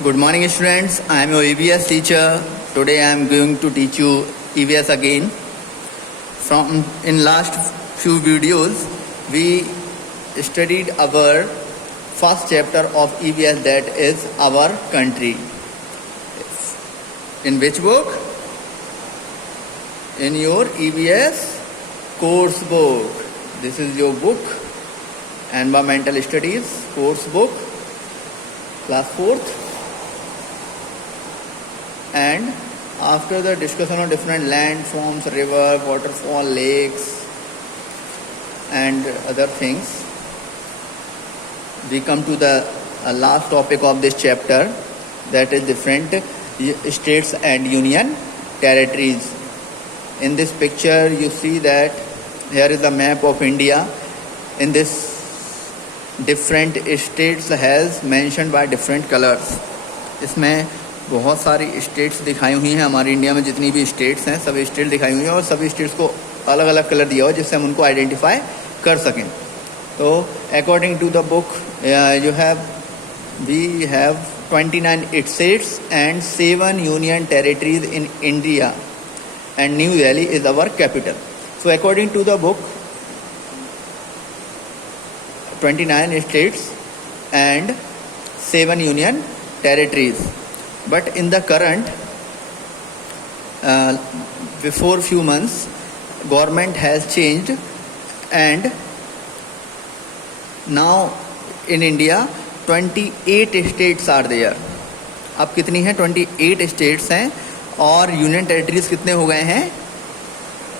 Good morning, students. I am your EVS teacher. Today I am going to teach you EVS again. From in last few videos, we studied our first chapter of EVS, that is our country. In which book? In your EVS course book. This is your book, Environmental Studies course book, class 4th. And after the discussion on different landforms, river, waterfall, lakes and other things, we come to the last topic of this chapter, that is different states and union territories. In this picture you see that here is a map of India. In this different states has mentioned by different colors. इसमें बहुत सारी states दिखाई हुई हैं. हमारी India में जितनी भी स्टेट्स हैं सभी स्टेट दिखाई हुई हैं और सभी स्टेट्स को अलग अलग कलर दिया हुआ जिससे हम उनको आइडेंटिफाई कर सकें. तो according to the book we have 29 states and 7 union territories in India, and New Delhi is our capital. So according to the book, 29 states and 7 union territories. But in the current, before few months, government has changed, and now in India 28 states are there. अब कितनी हैं? 28 states हैं और union territories कितने हो गए हैं?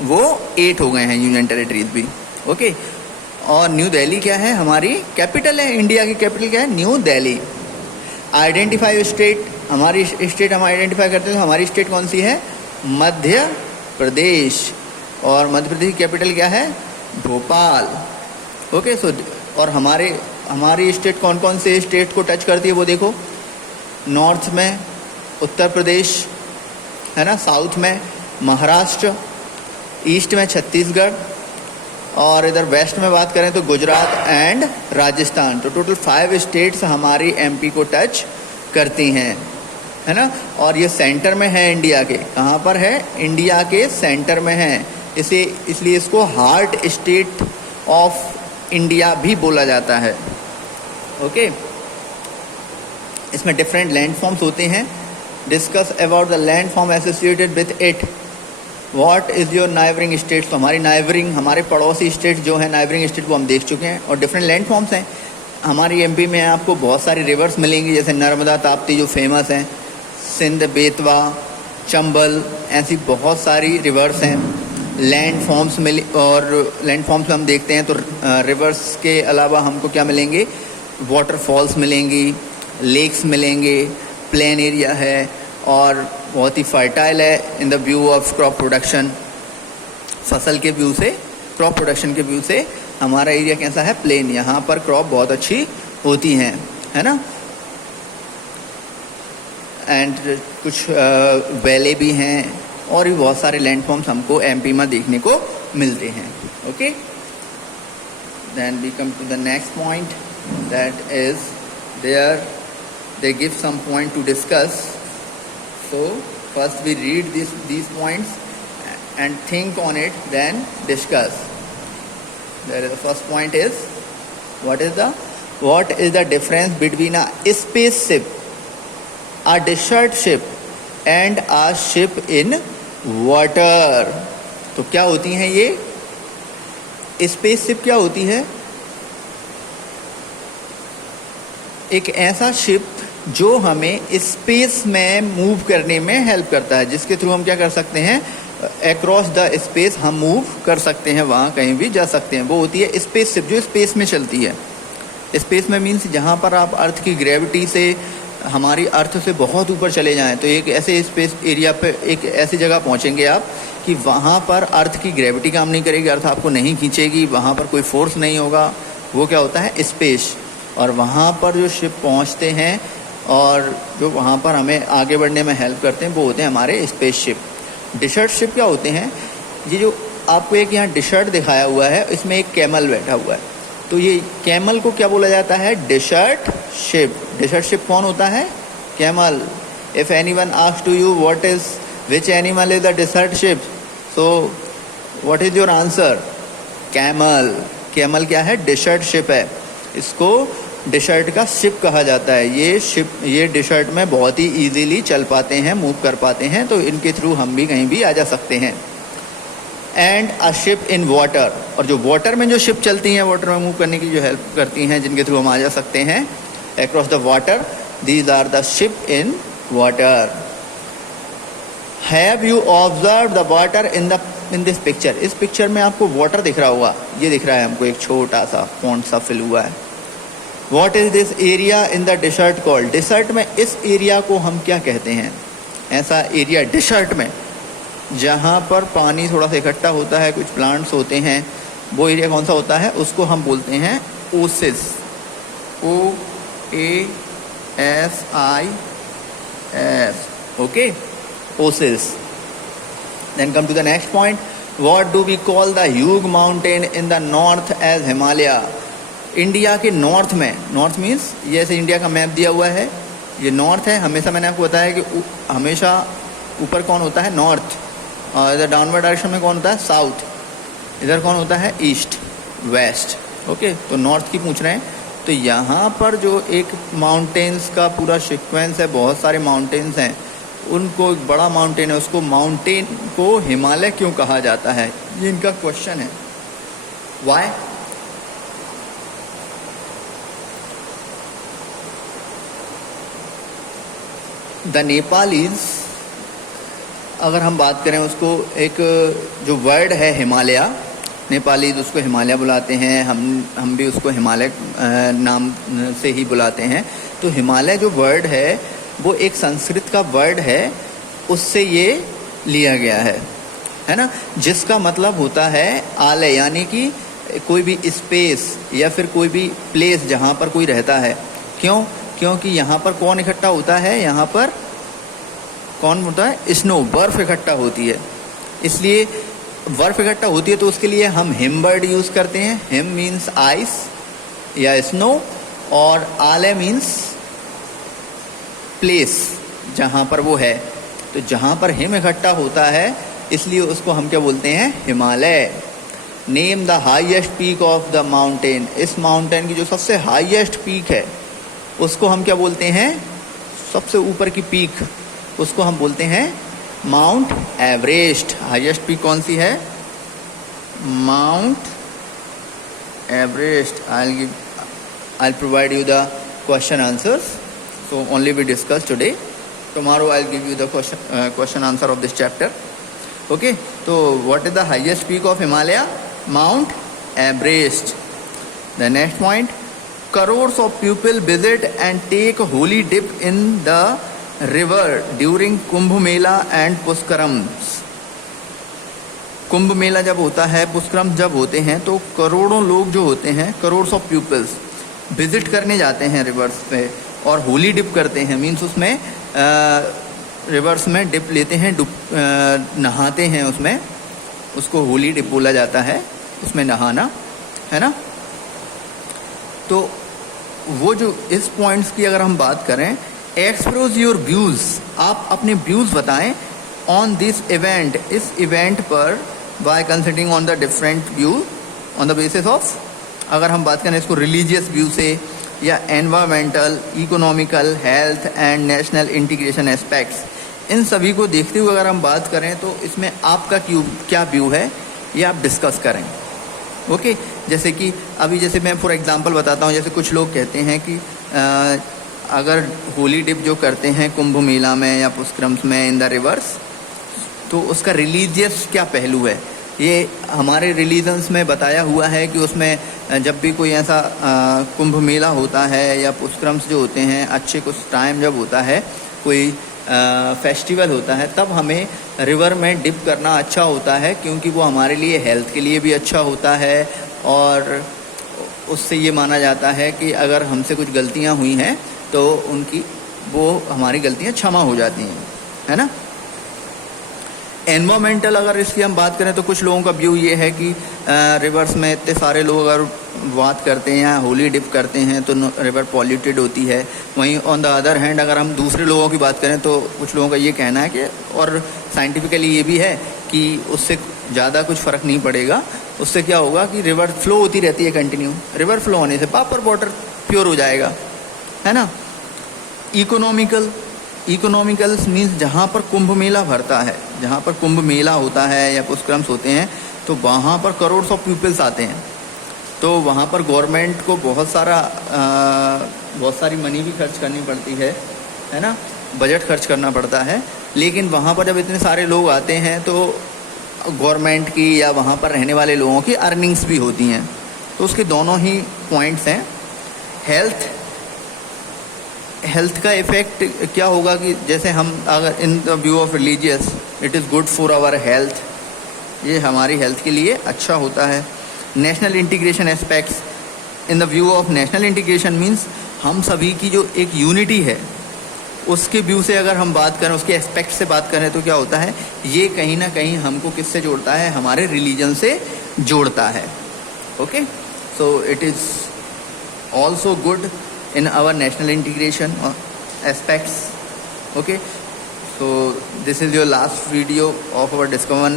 वो 8 हो गए हैं यूनियन टेरिटरीज भी. ओके. और न्यू दिल्ली क्या है? हमारी कैपिटल है. इंडिया की कैपिटल क्या है? न्यू दिल्ली. Identify state. हमारी स्टेट हम आइडेंटिफाई करते हैं तो हमारी स्टेट कौन सी है? मध्य प्रदेश. और मध्य प्रदेश की कैपिटल क्या है? भोपाल. ओके. सो और हमारी स्टेट कौन कौन से स्टेट को टच करती है वो देखो. नॉर्थ में उत्तर प्रदेश है ना, साउथ में महाराष्ट्र, ईस्ट में छत्तीसगढ़, और इधर वेस्ट में बात करें तो गुजरात एंड राजस्थान. तो टोटल 5 स्टेट्स हमारी एमपी को टच करती हैं, है ना. और ये सेंटर में है इंडिया के. कहाँ पर है? इंडिया के सेंटर में है. इसलिए इसको हार्ट स्टेट ऑफ इंडिया भी बोला जाता है. ओके. इसमें डिफरेंट लैंड फॉर्म्स होते हैं. Discuss about the land form associated with it. What is your neighbouring states. तो हमारी नाइबरिंग, हमारे पड़ोसी स्टेट जो है, नाइबरिंग स्टेट को हम देख चुके हैं. और डिफरेंट लैंड फॉर्म्स हैं. हमारी एमपी में आपको बहुत सारी रिवर्स मिलेंगी, जैसे नर्मदा, ताप्ती जो फेमस हैं, सिंध, बेतवा, चंबल, ऐसी बहुत सारी रिवर्स हैं. लैंड फॉर्म्स मिले, और लैंड फॉर्म्स में हम देखते हैं तो रिवर्स के अलावा हमको क्या मिलेंगे? वाटरफॉल्स मिलेंगी, लेक्स मिलेंगे, प्लेन एरिया है और बहुत ही फर्टाइल है इन the view of crop production. फसल के व्यू से, क्रॉप प्रोडक्शन के व्यू से हमारा एरिया कैसा है? प्लेन. यहाँ पर क्रॉप बहुत अच्छी होती हैं, है ना. एंड कुछ वैले भी हैं और भी बहुत सारे लैंड फॉर्म्स हमको एमपी में देखने को मिलते हैं. Okay. Then we come to the next point, that is there they give some point to discuss. So first we read these points and think on it, then discuss. The first point is, what is the difference between a spaceship, a desert ship and a ship in water. तो क्या होती हैं ये? Spaceship क्या होती है? एक ऐसा शिप जो हमें स्पेस में मूव करने में हेल्प करता है, जिसके थ्रू हम क्या कर सकते हैं? अक्रॉस द स्पेस हम मूव कर सकते हैं, वहाँ कहीं भी जा सकते हैं. वो होती है स्पेसशिप जो स्पेस में चलती है. स्पेस में मीन्स जहाँ पर आप अर्थ की ग्रेविटी से, हमारी अर्थ से बहुत ऊपर चले जाएं तो एक ऐसे स्पेस एरिया पे, एक ऐसी जगह पहुँचेंगे आप कि वहाँ पर अर्थ की ग्रेविटी काम नहीं करेगी, अर्थ आपको नहीं खींचेगी, वहाँ पर कोई फोर्स नहीं होगा. वो क्या होता है? स्पेस. और वहाँ पर जो शिप पहुँचते हैं और जो वहाँ पर हमें आगे बढ़ने में हेल्प करते हैं वो होते हैं हमारे स्पेसशिप. डिसर्ट शिप क्या होते हैं? ये जो आपको एक यहाँ डिसर्ट दिखाया हुआ है, इसमें एक कैमल बैठा हुआ है, तो ये कैमल को क्या बोला जाता है? Dessert ship. डिसर्ट शिप कौन होता है? Camel. If anyone asks to you which animal is the desert ship, so what is your answer? Camel. Camel क्या है? Desert ship है. इसको डिशर्ट का शिप कहा जाता है. ये डिशर्ट में बहुत ही इजीली चल पाते हैं, मूव कर पाते हैं, तो इनके थ्रू हम भी कहीं भी आ जा सकते हैं. And a ship in water, और जो वाटर में जो शिप चलती हैं, वाटर में मूव करने की जो हेल्प करती हैं, जिनके थ्रू हम आ जा सकते हैं across the water, these are the ship in water. Have you observe the water in this picture? इस पिक्चर में आपको वाटर दिख रहा होगा. ये दिख रहा है हमको, एक छोटा सा पॉन्ड सा फिल हुआ है. What is this area in the desert called? Desert में इस एरिया को हम क्या कहते हैं? ऐसा एरिया डिशर्ट में जहाँ पर पानी थोड़ा सा इकट्ठा होता है, कुछ प्लांट्स होते हैं, वो एरिया कौन सा होता है? उसको हम बोलते हैं oasis. OASIS. Okay, oasis. Then come to the next point. What do we call the huge mountain in the north as Himalaya? India के नॉर्थ में, नॉर्थ मीन्स ये ऐसे इंडिया का मैप दिया हुआ है, ये नॉर्थ है. हमेशा मैंने आपको बताया कि हमेशा ऊपर कौन होता है? नॉर्थ. और इधर डाउनवर्ड डायरेक्शन में कौन होता है? साउथ. इधर कौन होता है? East, west. ओके, तो नॉर्थ की पूछ रहे हैं. तो यहाँ पर जो एक माउंटेन्स का पूरा सीक्वेंस है, बहुत सारे माउंटेन्स हैं, उनको एक बड़ा माउंटेन है, उसको माउंटेन को हिमालय क्यों कहा जाता है? ये इनका क्वेश्चन है. वाई? द नेपालीज, अगर हम बात करें उसको, एक जो वर्ड है हिमालय, नेपालीज उसको हिमालय बुलाते हैं, हम भी उसको हिमालय नाम से ही बुलाते हैं. तो हिमालय जो वर्ड है वो एक संस्कृत का वर्ड है, उससे ये लिया गया है ना, जिसका मतलब होता है आलय, यानी कि कोई भी स्पेस या फिर कोई भी प्लेस जहाँ पर कोई रहता है. क्यों? क्योंकि यहाँ पर कौन इकट्ठा होता है? यहाँ पर कौन होता है? स्नो, बर्फ इकट्ठा होती है. इसलिए बर्फ इकट्ठा होती है तो उसके लिए हम हिमबर्ड यूज़ करते हैं. हिम मीन्स आइस या स्नो, और आलय मीन्स प्लेस जहाँ पर वो है. तो जहाँ पर हिम इकट्ठा होता है इसलिए उसको हम क्या बोलते हैं? Himalaya. Name the highest peak of the mountain. इस माउंटेन की जो सबसे हाईएस्ट पीक है उसको हम क्या बोलते हैं? सबसे ऊपर की पीक, उसको हम बोलते हैं माउंट एवरेस्ट. हाईएस्ट पीक कौन सी है? Mount Everest. I'll provide you the question answers. So only we discuss today. Tomorrow I'll give you the question answer of this chapter. Okay. So what is the highest peak of Himalaya? Mount Everest. The next point. Crores of people visit and take holy dip in the river during Kumbh Mela and पुष्करम्स. Kumbh Mela जब होता है, पुष्करम जब होते हैं, तो करोड़ों लोग जो होते हैं, करोड्स ऑफ पीपल्स विजिट करने जाते हैं रिवर्स पे और होली डिप करते हैं. मीन्स उसमें रिवर्स में डिप लेते हैं, नहाते हैं उसमें, उसको होली डिप बोला जाता है, उसमें नहाना है ना. तो वो जो इस पॉइंट्स की अगर हम बात करें, एक्सप्रेस योर व्यूज़, आप अपने व्यूज़ बताएं ऑन दिस इवेंट, इस इवेंट पर, by considering on the different view on the basis of, अगर हम बात करें इसको रिलीजियस व्यू से या environmental, economical, health and national integration aspects, इन सभी को देखते हुए अगर हम बात करें तो इसमें आपका क्या व्यू है ये आप डिस्कस करें. ओके. जैसे कि अभी जैसे मैं फॉर एग्जांपल बताता हूँ, जैसे कुछ लोग कहते हैं कि अगर होली डिप जो करते हैं कुंभ मेला में या पुष्करम्स में इन द रिवर्स, तो उसका रिलीजियस क्या पहलू है. ये हमारे रिलीजन्स में बताया हुआ है कि उसमें जब भी कोई ऐसा कुंभ मेला होता है या पुष्करम्स जो होते हैं, अच्छे कुछ टाइम जब होता है, कोई फेस्टिवल होता है, तब हमें रिवर में डिप करना अच्छा होता है, क्योंकि वो हमारे लिए हेल्थ के लिए भी अच्छा होता है, और उससे ये माना जाता है कि अगर हमसे कुछ गलतियाँ हुई हैं तो उनकी वो हमारी गलतियाँ क्षमा हो जाती हैं, है ना. एनवायरमेंटल अगर इसकी हम बात करें तो कुछ लोगों का व्यू ये है कि रिवर्स में इतने सारे लोग अगर बात करते हैं या होली डिप करते हैं तो रिवर पॉल्यूटेड होती है। वहीं ऑन द अदर हैंड अगर हम दूसरे लोगों की बात करें तो कुछ लोगों का ये कहना है कि, और साइंटिफिकली ये भी है कि उससे ज़्यादा कुछ फ़र्क नहीं पड़ेगा। उससे क्या होगा कि रिवर फ्लो होती रहती है कंटिन्यू, रिवर फ्लो होने से प्रॉपर वाटर प्योर हो जाएगा, है ना। इकोनॉमिकल मीन्स जहाँ पर कुंभ मेला भरता है, जहाँ पर कुंभ मेला होता है या पुष्करम्स होते हैं तो वहाँ पर करोड़ ऑफ पीपल्स आते हैं, तो वहाँ पर गवर्नमेंट को बहुत सारी मनी भी खर्च करनी पड़ती है ना, बजट खर्च करना पड़ता है। लेकिन वहाँ पर जब इतने सारे लोग आते हैं तो गवर्नमेंट की या वहाँ पर रहने वाले लोगों की अर्निंग्स भी होती हैं। तो उसके दोनों ही पॉइंट्स हैं। हेल्थ का इफ़ेक्ट क्या होगा कि जैसे हम अगर in the view of religious it is good for our health, ये हमारी हेल्थ के लिए अच्छा होता है। National integration aspects, in the view of national integration means हम सभी की जो एक यूनिटी है उसके व्यू से अगर हम बात करें, उसके एस्पेक्ट से बात करें तो क्या होता है, ये कहीं ना कहीं हमको किससे जोड़ता है, हमारे रिलीजन से जोड़ता है। Okay, so it is also good in our national integration aspects. Okay, so this is your last video of our discussion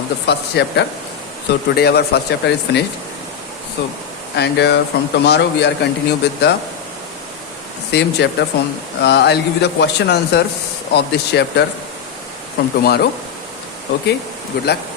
of the first chapter. So today our first chapter is finished. So and from tomorrow we are continue with the same chapter. From I'll give you the question answers of this chapter from tomorrow. Okay, good luck.